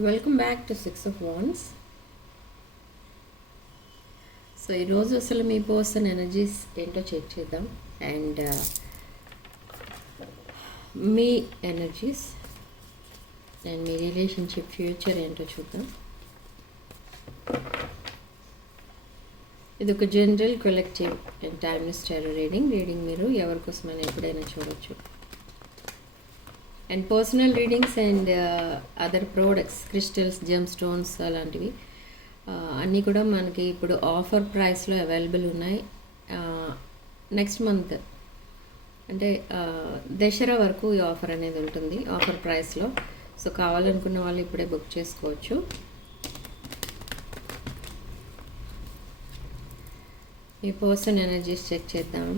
Welcome back to 6 of Wands. So ఈరోజు అసలు మీ person energies ఏంటో చెక్ చేద్దాం. And me energies and me relationship future ఏంటో చూద్దాం. ఇది ఒక general collective and timeless tarot reading మీరు ఎవరికోసమైనా ఎప్పుడైనా చూడొచ్చు. And personal readings and other products, crystals, gem stones అలాంటివి అన్నీ కూడా మనకి ఇప్పుడు ఆఫర్ ప్రైస్లో అవైలబుల్ ఉన్నాయి. నెక్స్ట్ మంత్ అంటే దసరా వరకు ఈ ఆఫర్ అనేది ఉంటుంది ఆఫర్ ప్రైస్లో. సో కావాలనుకున్న వాళ్ళు ఇప్పుడే బుక్ చేసుకోవచ్చు. మీ పర్సన్ ఎనర్జీస్ చెక్ చేద్దాం.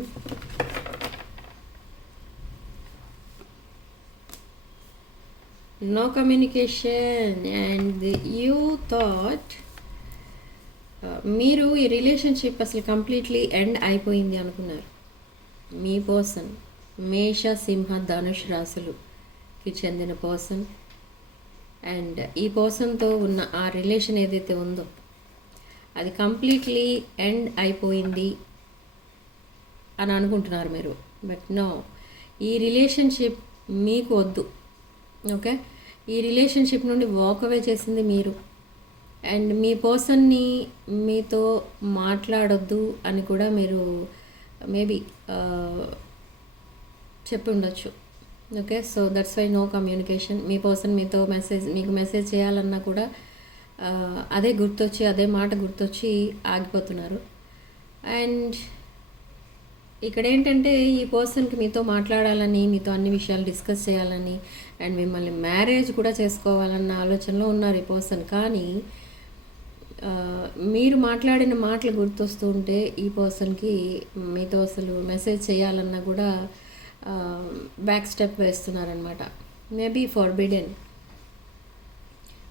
No communication and you thought మీరు ఈ రిలేషన్షిప్ అసలు కంప్లీట్లీ ఎండ్ అయిపోయింది అనుకున్నారు. మీ పర్సన్ మేష, సింహ, ధనుష్ రాశులుకి చెందిన పర్సన్ అండ్ ఈ పర్సన్తో ఉన్న ఆ రిలేషన్ ఏదైతే ఉందో అది కంప్లీట్లీ ఎండ్ అయిపోయింది అని అనుకుంటున్నారు మీరు. బట్ నో, ఈ రిలేషన్షిప్ మీకు వద్దు. ఓకే, ఈ రిలేషన్షిప్ నుండి వాక్ అవే చేసింది మీరు. అండ్ మీ పర్సన్ని మీతో మాట్లాడొద్దు అని కూడా మీరు మేబీ చెప్పి ఉండొచ్చు. Okay, so that's why no communication. మీ పర్సన్ మీతో మీకు మెసేజ్ చేయాలన్నా కూడా అదే గుర్తొచ్చి, అదే మాట గుర్తొచ్చి ఆగిపోతున్నారు. అండ్ ఇక్కడ ఏంటంటే ఈ పర్సన్కి మీతో మాట్లాడాలని, మీతో అన్ని విషయాలు డిస్కస్ చేయాలని అండ్ మిమ్మల్ని మ్యారేజ్ కూడా చేసుకోవాలన్న ఆలోచనలో ఉన్నారు ఈ పర్సన్. కానీ మీరు మాట్లాడిన మాటలు గుర్తొస్తూ ఉంటే ఈ పర్సన్కి మీతో అసలు మెసేజ్ చేయాలన్నా కూడా బ్యాక్ స్టెప్ వేస్తున్నారనమాట. Maybe forbidden.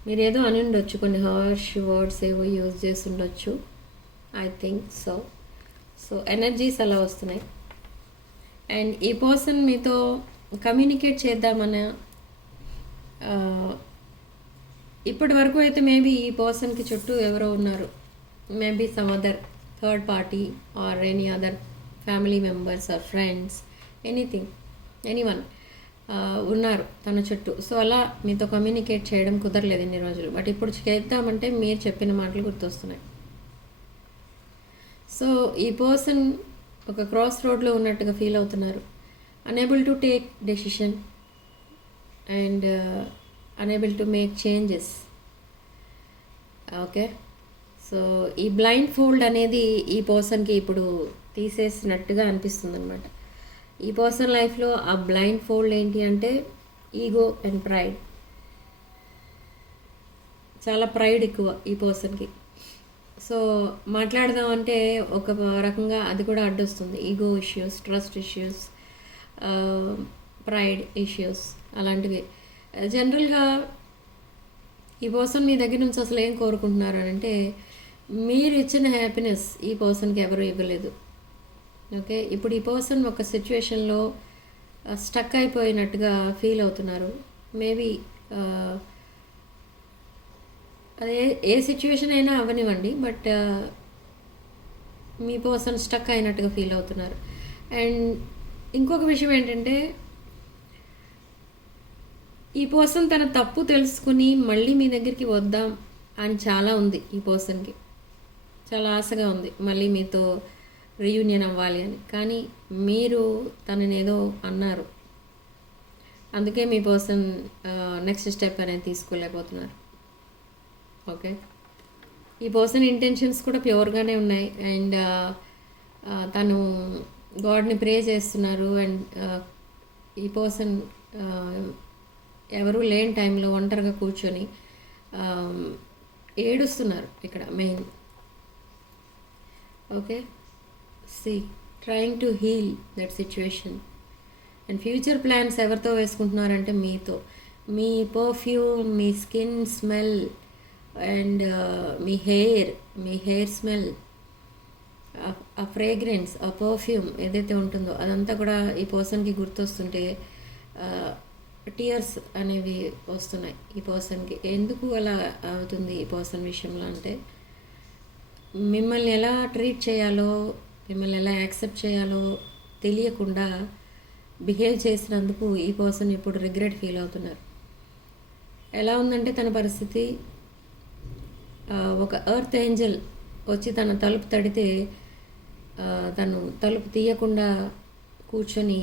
మీరు ఏదో అని ఉండొచ్చు, కొన్ని హార్ష్ వర్డ్స్ ఏవో యూజ్ చేసి ఉండొచ్చు. ఐ థింక్ సో ఎనర్జీస్ అలా వస్తున్నాయి. అండ్ ఈ పర్సన్ మీతో కమ్యూనికేట్ చేద్దామన్న ఇప్పటి వరకు అయితే మేబీ ఈ పర్సన్కి చుట్టూ ఎవరో ఉన్నారు. Maybe some other third party or any other family members or friends, anyone ఉన్నారు తన చుట్టూ. సో అలా మీతో కమ్యూనికేట్ చేయడం కుదరలేదు ఇన్ని రోజులు. బట్ ఇప్పుడు చేద్దామంటే మీరు చెప్పిన మాటలు గుర్తొస్తున్నాయి. సో ఈ పర్సన్ ఒక క్రాస్ రోడ్లో ఉన్నట్టుగా ఫీల్ అవుతున్నారు. Unable to take decision and unable to make changes. Okay, so ఈ బ్లైండ్ ఫోల్డ్ అనేది ఈ పర్సన్కి ఇప్పుడు తీసేసినట్టుగా అనిపిస్తుంది అనమాట. ఈ పర్సన్ లైఫ్లో ఆ బ్లైండ్ ఫోల్డ్ ఏంటి అంటే ఈగో అండ్ ప్రైడ్. చాలా ప్రైడ్ ఎక్కువ ఈ పర్సన్కి. సో మాట్లాడదామంటే ఒక రకంగా అది కూడా అడ్డొస్తుంది. Ego issues, trust issues, pride issues అలాంటివి. జనరల్గా ఈ పర్సన్ మీ దగ్గర నుంచి అసలు ఏం కోరుకుంటున్నారు అని అంటే మీరు ఇచ్చిన హ్యాపీనెస్ ఈ పర్సన్కి ఎవరు ఇవ్వలేదు. ఓకే, ఇప్పుడు ఈ పర్సన్ ఒక సిచ్యువేషన్లో స్టక్ అయిపోయినట్టుగా ఫీల్ అవుతున్నారు. మేబీ అదే ఏ సిచ్యువేషన్ అయినా అవ్వనివ్వండి, బట్ మీ పర్సన్ స్టక్ అయినట్టుగా ఫీల్ అవుతున్నారు. అండ్ ఇంకొక విషయం ఏంటంటే ఈ పర్సన్ తన తప్పు తెలుసుకుని మళ్ళీ మీ దగ్గరికి వద్దాం అని చాలా ఉంది. ఈ పర్సన్కి చాలా ఆశగా ఉంది మళ్ళీ మీతో రీయూనియన్ అవ్వాలి అని. కానీ మీరు తనని ఏదో అన్నారు, అందుకే మీ పర్సన్ నెక్స్ట్ స్టెప్ అనేది తీసుకోలేకపోతున్నారు. ఓకే, ఈ పర్సన్ ఇంటెన్షన్స్ కూడా ప్యూర్గానే ఉన్నాయి. అండ్ తను గాడ్ని ప్రే చేస్తున్నారు. అండ్ ఈ పర్సన్ ఎవరూ లేని టైంలో ఒంటరిగా కూర్చొని ఏడుస్తున్నారు ఇక్కడ main. Okay, trying to heal that situation. And future plans ఎవరితో వేసుకుంటున్నారంటే మీతో. మీ పర్ఫ్యూమ్, మీ స్కిన్ స్మెల్ అండ్ మీ హెయిర్ స్మెల్, ఆ ఫ్రేగ్రెన్స్, ఆ పర్ఫ్యూమ్ ఏదైతే ఉంటుందో అదంతా కూడా ఈ పర్సన్కి గుర్తొస్తుంటే టీయర్స్ అనేవి వస్తున్నాయి ఈ పర్సన్కి. ఎందుకు అలా అవుతుంది ఈ పర్సన్ విషయంలో అంటే, మిమ్మల్ని ఎలా ట్రీట్ చేయాలో, మిమ్మల్ని ఎలా యాక్సెప్ట్ చేయాలో తెలియకుండా బిహేవ్ చేసినందుకు ఈ పర్సన్ ఇప్పుడు రిగ్రెట్ ఫీల్ అవుతున్నారు. ఎలా ఉందంటే తన పరిస్థితి, ఒక ఎర్త్ ఏంజల్ వచ్చి తన తలుపు తడితే తను తలుపు తీయకుండా కూర్చొని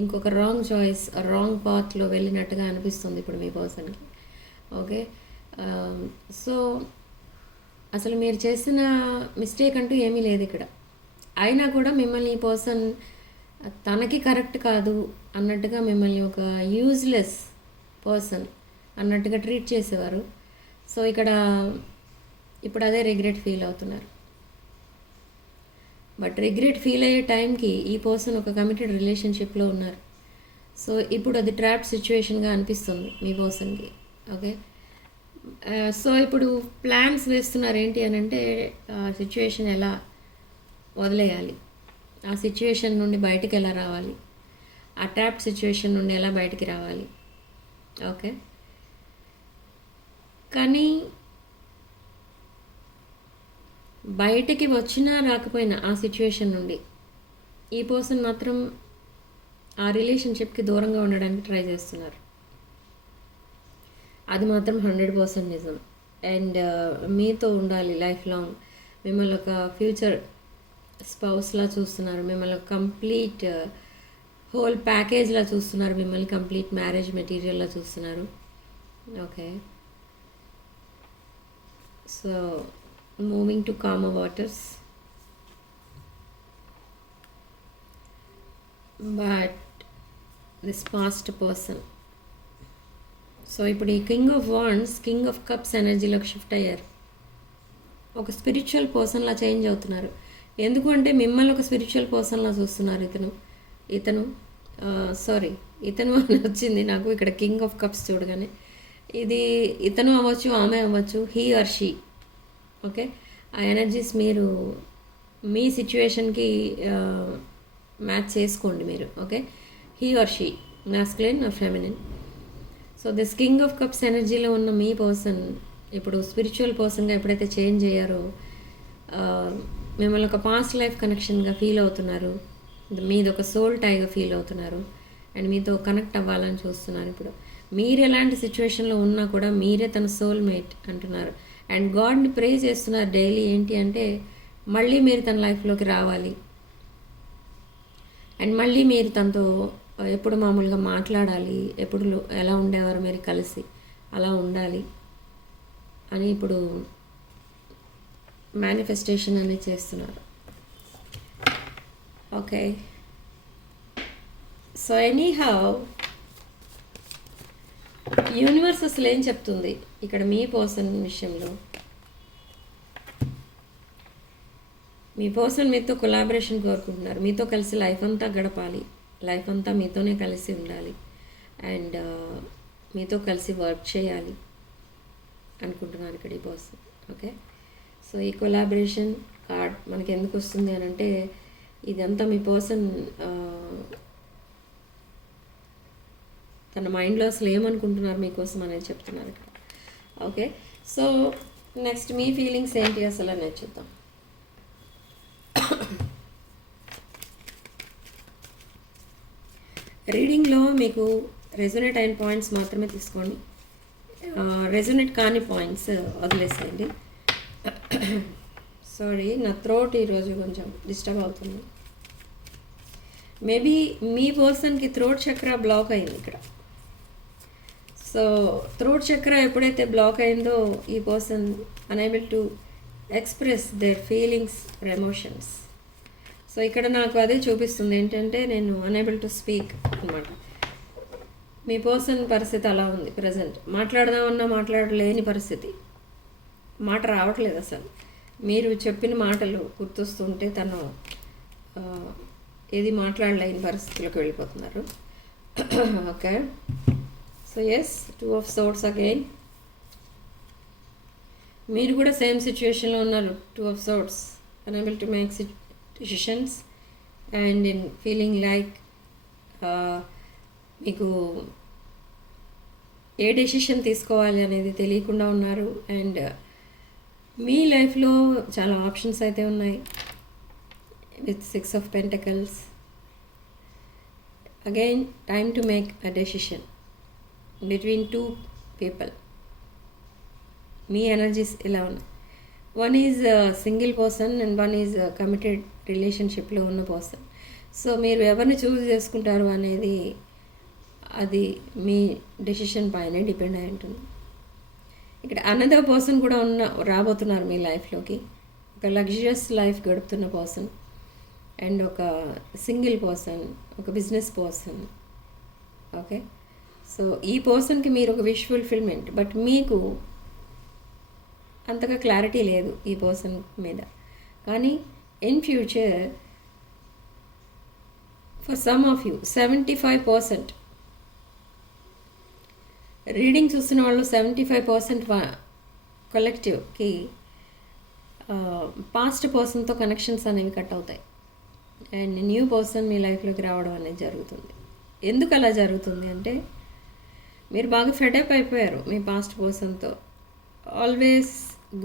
ఇంకొక రాంగ్ చాయిస్, రాంగ్ పాత్లో వెళ్ళినట్టుగా అనిపిస్తుంది ఇప్పుడు మీ పర్సన్కి. ఓకే, సో అసలు మీరు చేసిన మిస్టేక్ అంటూ ఏమీ లేదు ఇక్కడ. అయినా కూడా మిమ్మల్ని ఈ పర్సన్ తనకి కరెక్ట్ కాదు అన్నట్టుగా, మిమ్మల్ని ఒక యూజ్లెస్ పర్సన్ అన్నట్టుగా ట్రీట్ చేసేవారు. సో ఇక్కడ ఇప్పుడు అదే రిగ్రెట్ ఫీల్ అవుతున్నారు. బట్ రిగ్రెట్ ఫీల్ అయ్యే టైంకి ఈ పర్సన్ ఒక కమిటెడ్ రిలేషన్షిప్లో ఉన్నారు. సో ఇప్పుడు అది ట్రాప్ సిచ్యువేషన్గా అనిపిస్తుంది మీ పర్సన్కి. ఓకే, సో ఇప్పుడు ప్లాన్స్ వేస్తున్నారు ఏంటి అని అంటే, సిచ్యువేషన్ ఎలా వదిలేయాలి, ఆ సిచ్యువేషన్ నుండి బయటికి ఎలా రావాలి, ఆ ట్రాప్ సిచ్యువేషన్ నుండి ఎలా బయటికి రావాలి. ఓకే, కానీ బయటికి వచ్చినా రాకపోయినా ఆ సిచ్యువేషన్ నుండి ఈ పర్సన్ మాత్రం ఆ రిలేషన్షిప్కి దూరంగా ఉండడానికి ట్రై చేస్తున్నారు. అది మాత్రం 100% నిజం. అండ్ మీతో ఉండాలి లైఫ్ లాంగ్, మిమ్మల్ని ఒక ఫ్యూచర్ స్పౌస్లా చూస్తున్నారు, మిమ్మల్ని కంప్లీట్ హోల్ ప్యాకేజ్లా చూస్తున్నారు, మిమ్మల్ని కంప్లీట్ మ్యారేజ్ మెటీరియల్లా చూస్తున్నారు. Okay, so moving to calmer waters. But this past person, so ఇప్పుడు ఈ king of wands, king of cups ఎనర్జీలోకి షిఫ్ట్ అయ్యారు. ఒక స్పిరిచువల్ పర్సన్లా చేంజ్ అవుతున్నారు. ఎందుకు అంటే మిమ్మల్ని ఒక స్పిరిచువల్ పర్సన్లా చూస్తున్నారు. ఇతను అని వచ్చింది నాకు ఇక్కడ కింగ్ ఆఫ్ కప్స్ చూడగానే. ఇది ఇతను అవ్వచ్చు, ఆమె అవ్వచ్చు, హీ ఆర్ షీ. ఓకే, ఆ ఎనర్జీస్ మీరు మీ సిచ్యువేషన్కి మ్యాచ్ చేసుకోండి మీరు. Okay, he or she, masculine or feminine. So this king of cups ఎనర్జీలో ఉన్న మీ పర్సన్ ఇప్పుడు స్పిరిచువల్ పర్సన్గా ఎప్పుడైతే చేంజ్ అయ్యారో, మిమ్మల్ని ఒక పాస్ట్ లైఫ్ కనెక్షన్గా ఫీల్ అవుతున్నారు, మీది ఒక సోల్ టైగా ఫీల్ అవుతున్నారు, అండ్ మీతో కనెక్ట్ అవ్వాలని చూస్తున్నారు. ఇప్పుడు మీరు ఎలాంటి సిచ్యువేషన్లో ఉన్నా కూడా మీరే తన సోల్మేట్ అంటున్నారు. అండ్ గాడ్ని ప్రే చేస్తున్నారు డైలీ. ఏంటి అంటే మళ్ళీ మీరు తన లైఫ్లోకి రావాలి, అండ్ మళ్ళీ మీరు తనతో ఎప్పుడు మామూలుగా మాట్లాడాలి, ఎప్పుడు ఎలా ఉండేవారు మీరు కలిసి అలా ఉండాలి అని ఇప్పుడు మేనిఫెస్టేషన్ అనేది చేస్తున్నారు. ఓకే, సో ఎనీహౌ యూనివర్స్ అసలు ఏం చెప్తుంది ఇక్కడ మీ పర్సన్ విషయంలో? మీ పర్సన్ మీతో కొలాబరేషన్ కోరుకుంటున్నారు, మీతో కలిసి లైఫ్ అంతా గడపాలి, లైఫ్ అంతా మీతోనే కలిసి ఉండాలి, అండ్ మీతో కలిసి వర్క్ చేయాలి అనుకుంటున్నారు ఇక్కడ ఈ పర్సన్. ఓకే, సో ఈ కొలాబరేషన్ కార్డ్ మనకి ఎందుకు వస్తుంది అని అంటే, ఇదంతా మీ పర్సన్ తన మైండ్లో అసలు ఏమనుకుంటున్నారు మీకోసం అనేది చెప్తున్నారు ఇక్కడ. ఓకే, సో నెక్స్ట్ మీ ఫీలింగ్స్ ఏంటి అసలు అనేది చూద్దాం. రీడింగ్లో మీకు రెజొనేట్ అయిన పాయింట్స్ మాత్రమే తీసుకోండి, రెజొనేట్ కాని పాయింట్స్ వదిలేసేయండి. సారీ, నా థ్రోట్ ఈరోజు కొంచెం డిస్టర్బ్ అవుతుంది. మేబీ మీ పర్సన్కి థ్రోట్ చక్ర బ్లాక్ అయింది ఇక్కడ. సో థ్రోట్ చక్ర ఎప్పుడైతే బ్లాక్ అయిందో ఈ person unable to express there feelings, emotions. So ఇక్కడ నాకు అదే చూపిస్తుంది ఏంటంటే, నేను అనేబుల్ టు స్పీక్ అనమాట. మీ పర్సన్ పరిస్థితి అలా ఉంది ప్రజెంట్. మాట్లాడదామన్నా మాట్లాడలేని పరిస్థితి, మాట రావట్లేదు అసలు. మీరు చెప్పిన మాటలు గుర్తొస్తుంటే తను ఏది మాట్లాడలేని పరిస్థితిలోకి వెళ్ళిపోతున్నారు. Okay, so yes, 2 of Swords again. మీరు కూడా సేమ్ సిచ్యువేషన్లో ఉన్నారు, 2 of Swords, unable to make decisions and in feeling like మీకు ఏ డెసిషన్ తీసుకోవాలి అనేది తెలియకుండా ఉన్నారు. అండ్ మీ లైఫ్లో చాలా ఆప్షన్స్ అయితే ఉన్నాయి. With 6 of Pentacles, again time to make a decision between 2 people. Me energies ఇలా ఉన్నాయి. One is single person and one is committed రిలేషన్షిప్లో ఉన్న పర్సన్. సో మీరు ఎవరిని చూస్ చేసుకుంటారు అనేది అది మీ డెసిషన్ పైనే డిపెండ్ అయి ఉంటుంది. ఇక్కడ అనదర్ పర్సన్ కూడా రాబోతున్నారు మీ లైఫ్లోకి. ఒక లగ్జరియస్ లైఫ్ గడుపుతున్న పర్సన్ అండ్ ఒక సింగిల్ పర్సన్, ఒక బిజినెస్ పర్సన్. ఓకే, సో ఈ పర్సన్కి మీరు ఒక విష్ ఫుల్ఫిల్మెంట్, బట్ మీకు అంతగా క్లారిటీ లేదు ఈ పర్సన్ మీద. కానీ in future for some of you 75% reading చూస్తున్న వాళ్ళు 75% కలెక్టివ్కి పాస్ట్ పర్సన్తో కనెక్షన్స్ అనేవి కట్ అవుతాయి అండ్ న్యూ పర్సన్ మీ లైఫ్లోకి రావడం అనేది జరుగుతుంది. ఎందుకు అలా జరుగుతుంది అంటే మీరు బాగా ఫెడప్ అయిపోయారు మీ పాస్ట్ పర్సన్తో. Always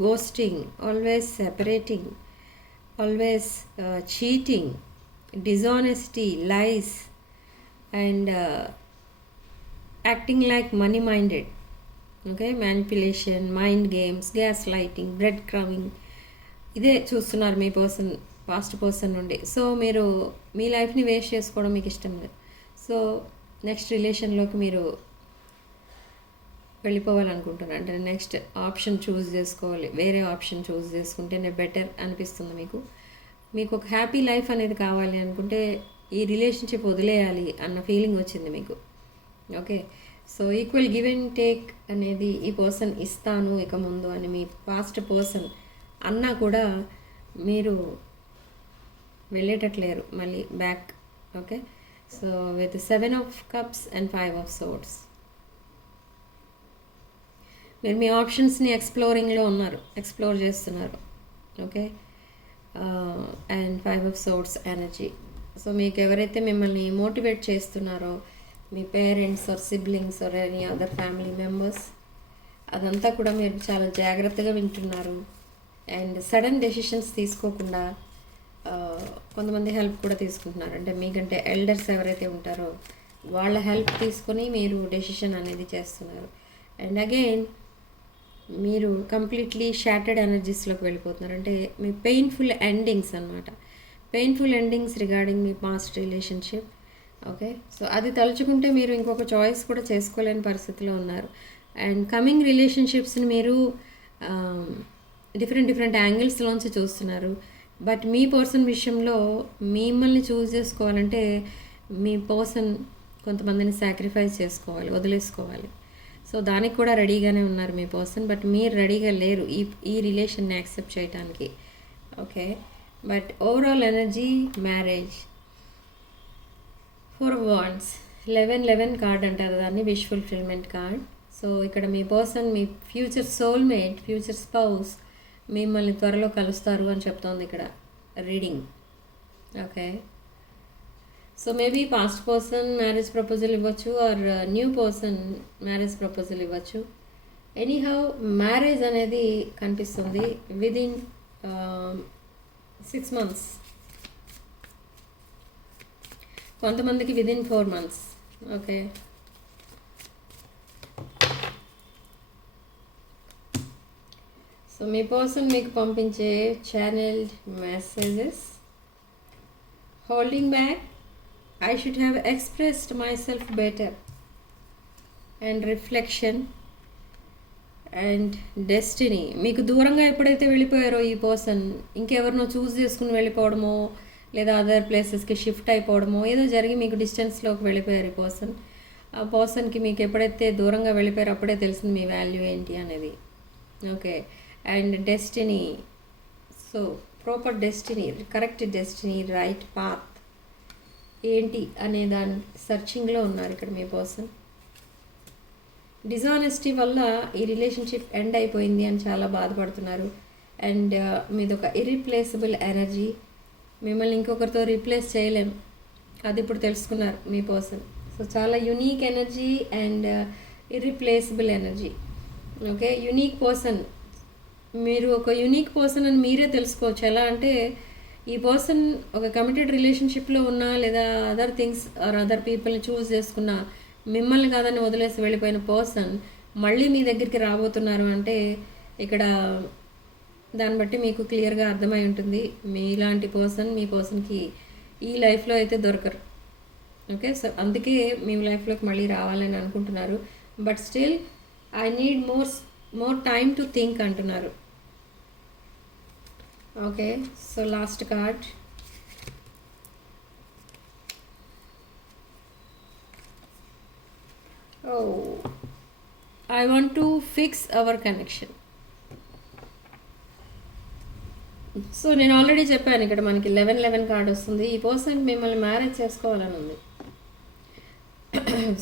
ghosting, always separating, always cheating, dishonesty, lies and acting like money minded. Okay, manipulation, mind games, gaslighting, breadcrumbing, ఇదే చూస్తున్నారు మీ పర్సన్ పాస్ట్ పర్సన్ నుండి. సో మీరు మీ లైఫ్ని వేస్ట్ చేసుకోవడం మీకు ఇష్టం లేదు. సో నెక్స్ట్ రిలేషన్లోకి మీరు వెళ్ళిపోవాలనుకుంటున్నారు అంటే నెక్స్ట్ ఆప్షన్ చూస్ చేసుకోవాలి, వేరే ఆప్షన్ చూస్ చేసుకుంటేనే బెటర్ అనిపిస్తుంది మీకు ఒక హ్యాపీ లైఫ్ అనేది కావాలి అనుకుంటే ఈ రిలేషన్షిప్ వదిలేయాలి అన్న ఫీలింగ్ వచ్చింది మీకు. Okay, so equal give and take అనేది ఈ పర్సన్ ఇస్తాను ఇక ముందు అని మీ పాస్ట్ పర్సన్ అన్నా కూడా మీరు వెళ్ళేటట్లేరు మళ్ళీ back. Okay, so with 7 of Cups and 5 of Swords మీరు మీ ఆప్షన్స్ని ఎక్స్ప్లోరింగ్లో ఉన్నారు, ఎక్స్ప్లోర్ చేస్తున్నారు. Okay, and 5 of Swords energy. So మీకు ఎవరైతే మిమ్మల్ని మోటివేట్ చేస్తున్నారో మీ parents or siblings or any other family members, అదంతా కూడా మీరు చాలా జాగ్రత్తగా వింటున్నారు అండ్ సడన్ డెసిషన్స్ తీసుకోకుండా కొంతమంది హెల్ప్ కూడా తీసుకుంటున్నారు. అంటే మీకంటే ఎల్డర్స్ ఎవరైతే ఉంటారో వాళ్ళ హెల్ప్ తీసుకొని మీరు డెసిషన్ అనేది చేస్తున్నారు. అండ్ అగైన్ మీరు కంప్లీట్లీ షాటర్డ్ ఎనర్జీస్లోకి వెళ్ళిపోతున్నారు. అంటే మీ పెయిన్ఫుల్ ఎండింగ్స్ అనమాట, పెయిన్ఫుల్ ఎండింగ్స్ రిగార్డింగ్ మీ పాస్ట్ రిలేషన్షిప్. ఓకే, సో అది తలుచుకుంటే మీరు ఇంకొక చాయిస్ కూడా చేసుకోలేని పరిస్థితిలో ఉన్నారు. అండ్ కమింగ్ రిలేషన్షిప్స్ని మీరు డిఫరెంట్ యాంగిల్స్లోంచి చూస్తున్నారు. బట్ మీ పర్సన్ విషయంలో మిమ్మల్ని చూస్ చేసుకోవాలంటే మీ పర్సన్ కొంతమందిని సాక్రిఫైస్ చేసుకోవాలి, వదిలేసుకోవాలి. సో దానికి కూడా రెడీగానే ఉన్నారు మీ పర్సన్, బట్ మీరు రెడీగా లేరు ఈ రిలేషన్ని యాక్సెప్ట్ చేయడానికి. Okay, but overall energy marriage, 4 of Wands, 11 card అంటారు దాన్ని, విష్ ఫుల్ఫిల్మెంట్ కార్డ్. సో ఇక్కడ మీ పర్సన్ మీ ఫ్యూచర్ సోల్మేట్, ఫ్యూచర్ స్పౌస్ మిమ్మల్ని త్వరలో కలుస్తారు అని చెప్తోంది ఇక్కడ reading. Okay, so maybe past person marriage proposal ఇవ్వచ్చు or new person marriage proposal ఇవ్వచ్చు. ఎనీహౌ మ్యారేజ్ అనేది కనిపిస్తుంది విదిన్ 6 months, కొంతమందికి విదిన్ 4 months. ఓకే, సో మీ పర్సన్ మీకు పంపించే channelled messages: holding back, I should have expressed myself better, and reflection and destiny. మీకు దూరంగా ఎప్పుడైతే వెళ్ళిపోయారో ఈ పర్సన్, ఇంకెవరినో చూస్ చేసుకుని వెళ్ళిపోవడమో లేదా అదర్ ప్లేసెస్కి షిఫ్ట్ అయిపోవడమో ఏదో జరిగి మీకు డిస్టెన్స్లోకి వెళ్ళిపోయారు ఈ పర్సన్. ఆ పర్సన్కి మీకు ఎప్పుడైతే దూరంగా వెళ్ళిపోయారో అప్పుడే తెలిసింది మీ వాల్యూ ఏంటి అనేది. Okay, and destiny, so proper destiny, correct destiny, right path ఏంటి అనే దాని సర్చింగ్లో ఉన్నారు ఇక్కడ మీ పర్సన్. డిజానెస్టీ వల్ల ఈ రిలేషన్షిప్ ఎండ్ అయిపోయింది అని చాలా బాధపడుతున్నారు. అండ్ మీది ఒక ఇర్రీప్లేసబుల్ ఎనర్జీ, మిమ్మల్ని ఇంకొకరితో రీప్లేస్ చేయలేము, అది ఇప్పుడు తెలుసుకున్నారు మీ పర్సన్. సో చాలా unique energy and irreplaceable energy. Okay, unique person, మీరు ఒక యునీక్ పర్సన్ అని మీరే తెలుసుకోవచ్చు. ఎలా అంటే ఈ పర్సన్ ఒక కమిటెడ్ రిలేషన్షిప్లో ఉన్నా లేదా అదర్ థింగ్స్ ఆర్ అదర్ పీపుల్ని చూస్ చేసుకున్న, మిమ్మల్ని కాదని వదిలేసి వెళ్ళిపోయిన పర్సన్ మళ్ళీ మీ దగ్గరికి రాబోతున్నారు అంటే ఇక్కడ దాన్ని బట్టి మీకు క్లియర్గా అర్థమై ఉంటుంది మీలాంటి పర్సన్ మీ పర్సన్కి ఈ లైఫ్లో అయితే దొరకరు. ఓకే, సో అందుకే మీ లైఫ్లోకి మళ్ళీ రావాలని అనుకుంటున్నారు. But still I need more time to think అంటున్నారు. Okay, so last card. I want to fix our connection. So నేను ఆల్రెడీ చెప్పాను, ఇక్కడ మనకి 11 కార్డ్ వస్తుంది. ఈ పర్సన్ మిమ్మల్ని మ్యారేజ్ చేసుకోవాలని ఉంది.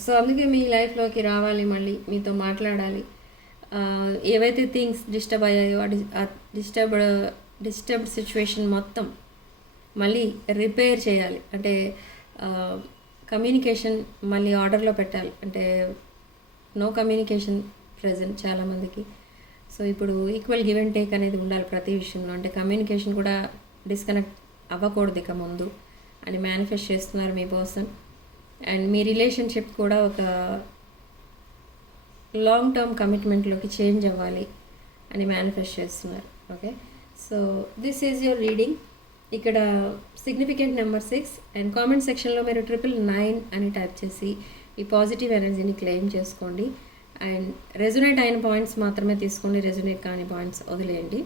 సో అందుకే మీ లైఫ్లోకి రావాలి, మళ్ళీ మీతో మాట్లాడాలి. ఏవైతే థింగ్స్ డిస్టర్బ్ అయ్యాయో ఆ డిస్టర్బ్డ్ సిచ్యువేషన్ మొత్తం మళ్ళీ రిపేర్ చేయాలి. అంటే కమ్యూనికేషన్ మళ్ళీ ఆర్డర్లో పెట్టాలి. అంటే నో కమ్యూనికేషన్ ప్రజెంట్ చాలామందికి. సో ఇప్పుడు ఈక్వల్ గివ్ అండ్ టేక్ అనేది ఉండాలి ప్రతి విషయంలో. అంటే కమ్యూనికేషన్ కూడా డిస్కనెక్ట్ అవ్వకూడదు ఇక ముందు అని మేనిఫెస్ట్ చేస్తున్నారు మీ పర్సన్. అండ్ మీ రిలేషన్షిప్ కూడా ఒక లాంగ్ టర్మ్ కమిట్మెంట్లోకి చేంజ్ అవ్వాలి అని మేనిఫెస్ట్ చేస్తున్నారు. Okay, so this is your reading. ఇక్కడ సిగ్నిఫికెంట్ నెంబర్ 6 అండ్ కామెంట్ సెక్షన్లో మీరు 999 అని టైప్ చేసి ఈ పాజిటివ్ ఎనర్జీని క్లెయిమ్ చేసుకోండి. అండ్ రెజొనేట్ అయిన పాయింట్స్ మాత్రమే తీసుకోండి, రెజొనేట్ కాని పాయింట్స్ వదిలేయండి.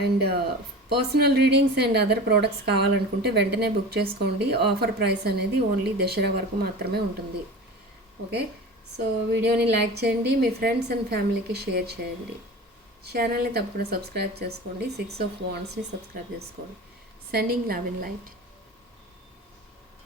And personal readings and other products కావాలనుకుంటే వెంటనే బుక్ చేసుకోండి. ఆఫర్ ప్రైస్ అనేది ఓన్లీ దసరా వరకు మాత్రమే ఉంటుంది. ఓకే, సో వీడియోని లైక్ చేయండి, మీ ఫ్రెండ్స్ అండ్ ఫ్యామిలీకి షేర్ చేయండి. ఛానల్ని తప్పకుండా సబ్స్క్రైబ్ చేసుకోండి. 6 of Wandsని సబ్స్క్రైబ్ చేసుకోండి. Sending love and light.